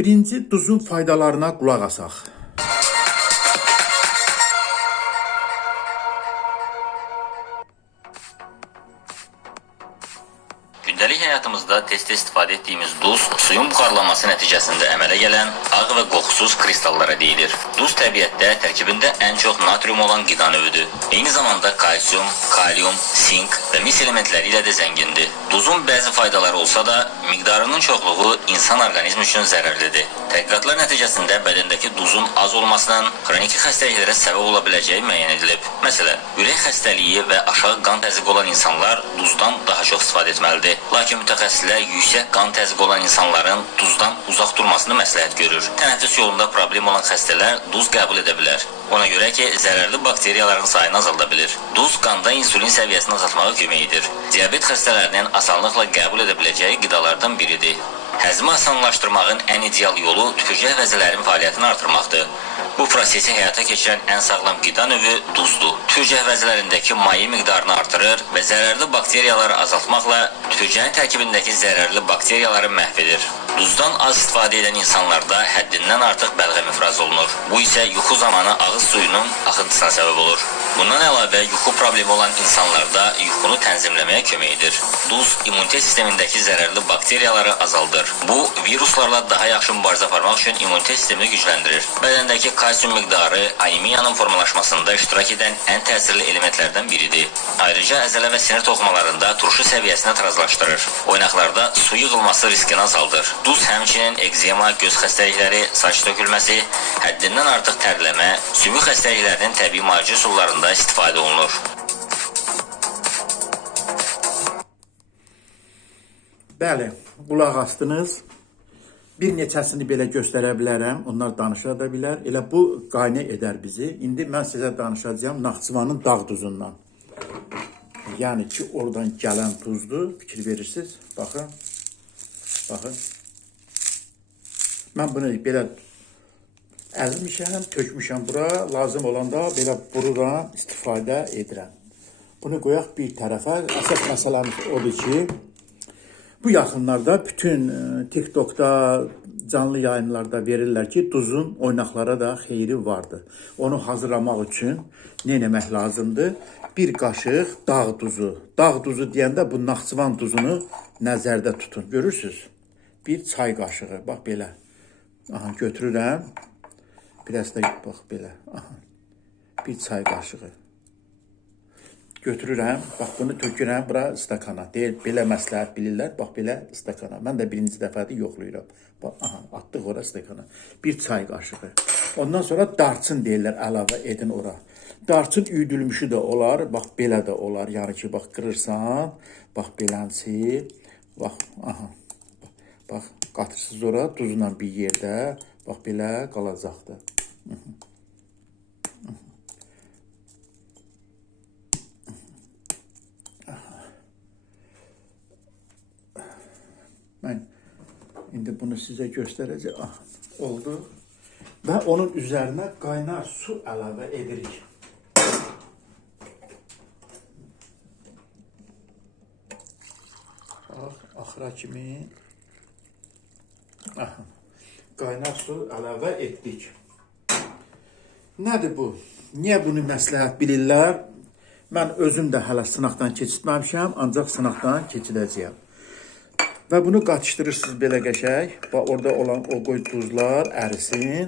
Birinci, duzun faydalarına qulaq asaq. Gündəlik həyatımızda tez-tez istifadə etdiyimiz duz, suyun buxarlanması nəticəsində əmələ gələn ağ və qoxusuz kristallara deyilir. Duz təbiətdə tərkibində ən çox natrium olan qida növüdür. Eyni zamanda kalsium, kalium, sink və mis elementləri ilə də zəngindir. Duzun bəzi faydaları olsa da, miqdarının çoxluğu insan orqanizmi üçün zərərlidir. Tədqiqatlar nəticəsində bədəndəki duzun az olmasının xroniki xəstəliklərə səbəb ola biləcəyi müəyyən edilib. Məsələn, ürək xəstəliyi və aşağı qan təzyiqi olan insanlar duzdan daha çox istifadə etməlidir. Lakin mütəxəssislər yüksək qan təzyiqi olan insanların duzdan uzaq durmasını məsləhət görür. Tənəffüs yolunda problem olan xəstələr duz qəbul edə bilər. Ona görə ki, zərərli bakteriyaların sayını azalda bilir. Duz qanda insulin səviyyəsini azaltmağa kömək edir. Diabet xəstələrinin asanlıqla qəbul edə biləcəyi qidalardan biridir. Həzmi asanlaşdırmağın ən ideal yolu tükürcək vəzələrin fəaliyyətini artırmaqdır. Bu prosesi həyata keçirən ən sağlam qida növü duzdur. Tükürcək vəzlərindəki maye miqdarını artırır və zərərli bakteriyaları azaltmaqla tükürcəyin tərkibindəki zərərli bakteriyaları məhv edir. Duzdan az istifadə edən insanlarda həddindən artıq bəlğəm ifraz olunur. Bu isə yuxu zamanı ağız suyunun axıntısına səbəb olur. Bundan əlavə yuxu problemi olan insanlarda yuxunu tənzimləməyə kömək edir. Duz immunitet sistemindəki zərərli bakteriyaları azaldır. Bu, viruslarla daha yaxşı mübarizə aparmaq üçün immunitet sistemini gücləndirir. Bədəndəki kalsium miqdarı anemiyanın formalaşmasında iştirak edən ən təsirli elementlərdən biridir. Ayrıca əzələ və sinir toxumalarında turşu səviyyəsini tarazlaşdırır. Oynaqlarda su yığılması riskini azaldır. Duz həmçinin ekzema, göz xəstəlikləri, saç tökülməsi, həddindən artıq tərləmə, sümük xəstəliklərinin təbii müalicə üsullarında istifadə olunur. Bəli, qulaq astınız. Bir neçəsini belə göstərə bilərəm, onlar danışa da bilər. Elə bu qayna edər bizi. İndi mən sizə danışacağım Naxçıvanın dağ duzundan. Yəni ki, oradan gələn duzdur, fikir verirsiniz. Baxın, baxın. Mən bunu belə əzmişəm, tökmüşəm bura. Lazım olanda belə buradan istifadə edirəm. Bunu qoyaq bir tərəfə. Əsas məsələmiz odur ki, bu yaxınlarda bütün TikTok'da, canlı yayınlarda verirlər ki, duzun oynaqlara da xeyri vardır. Onu hazırlamaq üçün nə etmək lazımdır? Bir qaşıq dağ duzu. Dağ duzu deyəndə bu Naxçıvan duzunu nəzərdə tutun. Görürsünüz? Bir çay qaşığı. Bax belə. Aha, götürürəm. Biraz da bax belə. Aha. Bir çay qaşığı. Götürürəm, bax bunu tökürəm bura stakana. Deyil, belə məsləhət bilirlər, bax belə stakana. Mən də birinci dəfədir yoxlayıram. Bax, aha, atdıq ora stakana. Bir çay qaşığı. Ondan sonra darçın deyirlər, əlavə edin ora. Darçın üydülmüşü də olar, bax belə də olar. Yəni ki, bax qırırsan, bax belənsi, bax, aha. Bax, qatırsınız ora, duzla bir yerdə, bax belə qalacaqdır. Mən indi bunu sizə göstərəcəm. Ah, oldu. Və onun üzərinə qaynar su əlavə edirik. Bax, axıra kimi qaynar su əlavə etdik. Nədir bu? Niyə bunu məsləhət bilirlər? Mən özüm də hələ sınaqdan keçirtməmişəm, ancaq sınaqdan keçirəcəyəm. Və bunu qatışdırırsınız belə qəşəng. Bax, orada olan o qoy duzlar ərisin.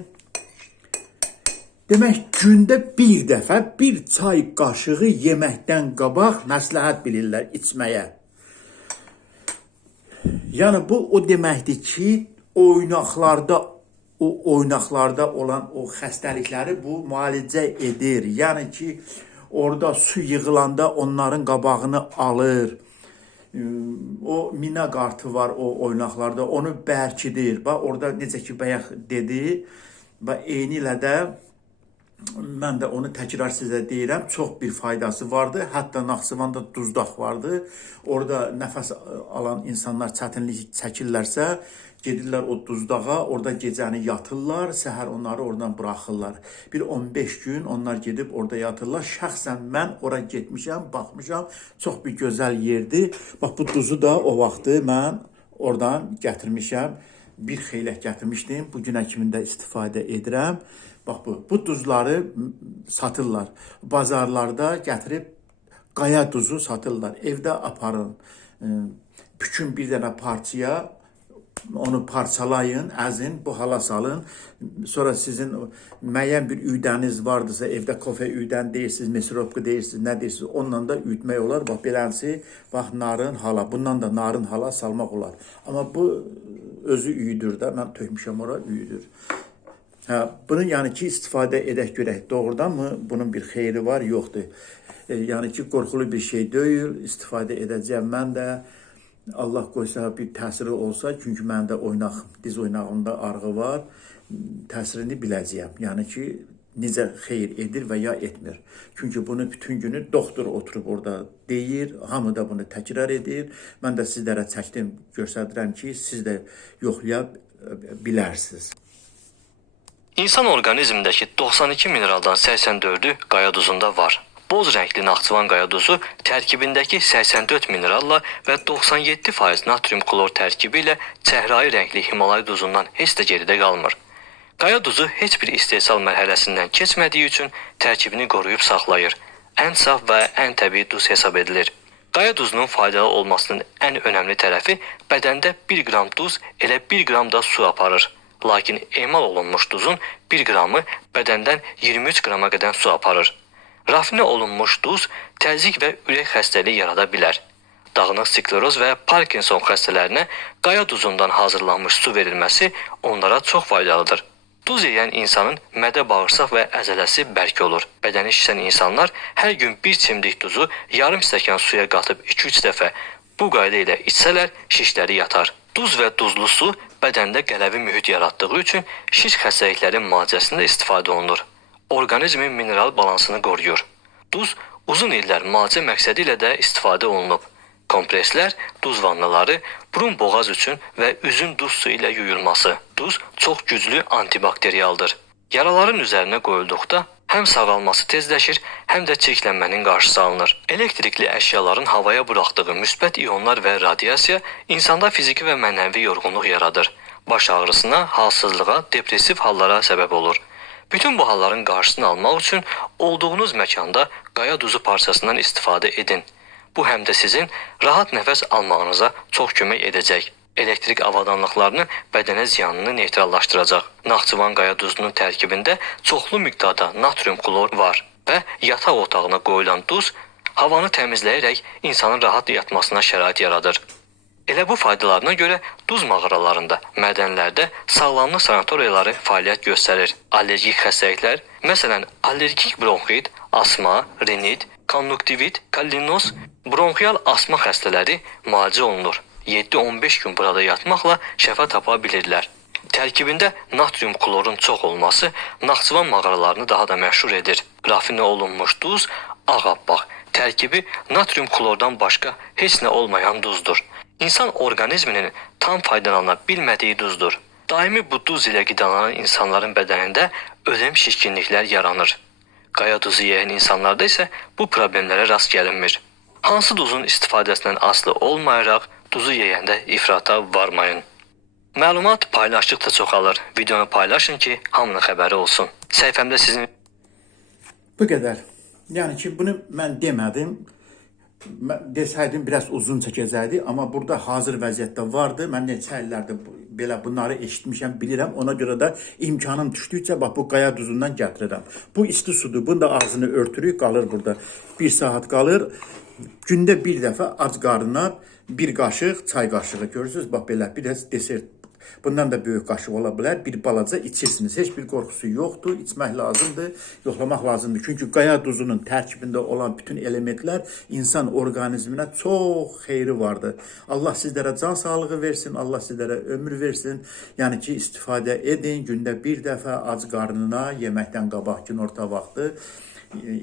Demək, gündə bir dəfə bir çay qaşığı yeməkdən qabaq məsləhət bilirlər içməyə. Yəni, bu o deməkdir ki, oynaqlarda olan o xəstəlikləri bu müalicə edir. Yəni ki, orada su yığılanda onların qabağını alır. O mina qartı var o oynaqlarda, onu bərkidir. Bax, orada necə ki, bayaq dedi, eyni ilə də mən də onu təkrar sizə deyirəm, çox bir faydası vardı. Hətta Naxçıvanda duzdaq vardı. Orada nəfəs alan insanlar çətinlik çəkirlərsə, gedirlər o duzdağa, orada gecəni yatırlar, səhər onları oradan buraxırlar. Bir 15 gün onlar gedib orada yatırlar. Şəxsən mən ora getmişəm, baxmışam, çox bir gözəl yerdir. Bax, bu duzu da o vaxtı mən oradan gətirmişəm. bir xeylək gətirmişdim. Bu günə kimi də istifadə edirəm. Bax bu duzları satırlar. Bazarlarda gətirib qaya duzu satırlar. Evdə aparın. Bükün bir dənə parçaya, onu parçalayın, əzin, buhala salın. Sonra sizin müəyyən bir üydəniz vardırsa, evdə kofe üydən deyirsiniz, mesiropka deyirsiniz, nə deyirsiniz, onunla da üyütmək olar. Bax, beləncə, bax, narın hala, bundan da narın hala salmaq olar. Amma bu özü üyüdür də, mən tökmüşəm ora, üyüdür. Bunu yəni ki, istifadə edək görək, doğrudan mı bunun bir xeyri var, yoxdur. Yəni ki, qorxulu bir şey deyil, istifadə edəcəm mən də. Allah qoysa bir təsiri olsa, çünki məndə diz oynağımda arğı var, təsirini biləcəyəm. Yəni ki, necə xeyir edir və ya etmir. Çünki bunu bütün günü doktor oturub orada deyir, hamı da bunu təkrar edir. Mən də sizlərə çəkdim, göstərirəm ki, siz də yoxlaya bilərsiniz. İnsan orqanizmindəki 92 mineraldan 84-ü qaya duzunda var. Boz rəngli Naxçıvan qaya duzu tərkibindəki 84 mineralla və 97% natrium klor tərkibi ilə çəhrayı rəngli Himalay duzundan heç də geridə qalmır. Qaya duzu heç bir istehsal mərhələsindən keçmədiyi üçün tərkibini qoruyub saxlayır. Ən saf və ən təbii duz hesab edilir. Qaya duzunun faydalı olmasının ən önəmli tərəfi bədəndə 1 qram duz elə 1 qram da su aparır. Lakin emal olunmuş duzun 1 qramı bədəndən 23 qrama qədər su aparır. Rafinə olunmuş duz təzyiq və ürək xəstəliyi yarada bilər. Dağınıq skleroz və Parkinson xəstələrinə qaya duzundan hazırlanmış su verilməsi onlara çox faydalıdır. Duz yeyən insanın mədə bağırsaq və əzələsi bərk olur. Bədəni şişən insanlar hər gün bir çimdik duzu yarım stəkan suya qatıb 2-3 dəfə bu qayda ilə içsələr şişləri yatar. Duz və duzlu su bədəndə qələvi mühit yaratdığı üçün şiş xəstəliklərin müalicəsində istifadə olunur. Orqanizmin mineral balansını qoruyur. Duz uzun illər müalicə məqsədi ilə də istifadə olunub. Kompreslər, duz vannaları, burun boğaz üçün və üzün duz suyu ilə yuyulması. Duz çox güclü antibakteriyaldır. Yaraların üzərinə qoyulduqda həm sağalması tezləşir, həm də çirklənmənin qarşısı alınır. Elektrikli əşyaların havaya buraxdığı müsbət ionlar və radiasiya insanda fiziki və mənəvi yorğunluq yaradır. Baş ağrısına, halsızlığa, depressiv hallara səbəb olur. Bütün bu halların qarşısını almaq üçün olduğunuz məkanda qaya duzu parçasından istifadə edin. Bu həm də sizin rahat nəfəs almağınıza çox kömək edəcək. Elektrik avadanlıqlarını bədənə ziyanını neytrallaşdıracaq. Naxçıvan qaya duzunun tərkibində çoxlu miqdarda natrium klor var və yataq otağına qoyulan duz havanı təmizləyərək insanın rahat yatmasına şərait yaradır. Elə bu faydalarına görə duz mağaralarında, mədənlərdə sağlamlıq sanatoriyaları fəaliyyət göstərir. Allergik xəstəliklər, məsələn, allergik bronxit, asma, rinit, konnuktivit, kallinoz, bronxial asma xəstələri müalicə olunur. 7-15 gün burada yatmaqla şəfa tapa bilirlər. Tərkibində natrium klorun çox olması Naxçıvan mağaralarını daha da məşhur edir. Rafinə olunmuş duz ağappaq, tərkibi natrium klordan başqa heç nə olmayan duzdur. İnsan orqanizminin tam faydalana bilmədiyi duzdur. Daimi bu duz ilə qidalanan insanların bədənində ölüm şişkinliklər yaranır. Qaya duzu yeyən insanlarda isə bu problemlərə rast gəlinmir. Hansı duzun istifadəsindən asılı olmayaraq duzu yeyəndə ifrata varmayın. Məlumat paylaşdıqca çoxalır. Videonu paylaşın ki, hamının xəbəri olsun. Səhifəmdə sizin... Bu qədər. Yəni ki, bunu mən demədim. Desəydim biraz uzun çəkəcəkdi, amma burada hazır vəziyyətdə vardı. Mən neçə illərdir belə bunları eşitmişəm, bilirəm. Ona görə də imkanım düşdükcə bax bu qaya duzundan gətirirəm. Bu isti sudur. Bunu da ağzını örtürük, qalır burada. 1 saat qalır. Gündə bir dəfə ac qarnına bir qaşıq çay qaşığı görürsünüz. Bax belə bir desert. Bundan da böyük qaşıq ola bilər. Bir balaca içirsiniz. Heç bir qorxusu yoxdur. İçmək lazımdır. Yoxlamaq lazımdır. Çünki qaya duzunun tərkibində olan bütün elementlər insan orqanizminə çox xeyri vardır. Allah sizlərə can sağlığı versin. Allah sizlərə ömür versin. Yəni ki, istifadə edin. Gündə bir dəfə ac qarnına yeməkdən qabaq günorta vaxtı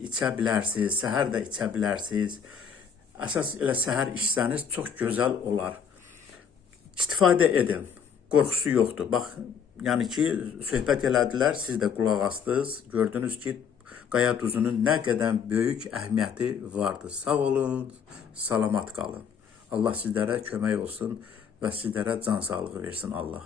içə bilərsiniz. Səhər də içə bilərsiniz. Əsas elə səhər içsəniz çox gözəl olar. İstifadə edin. Qorxusu yoxdur. Bax, yəni ki, söhbət elədilər, siz də qulaq astınız. Gördünüz ki, qaya duzunun nə qədər böyük əhəmiyyəti vardır. Sağ olun, salamat qalın. Allah sizlərə kömək olsun və sizlərə can sağlığı versin Allah.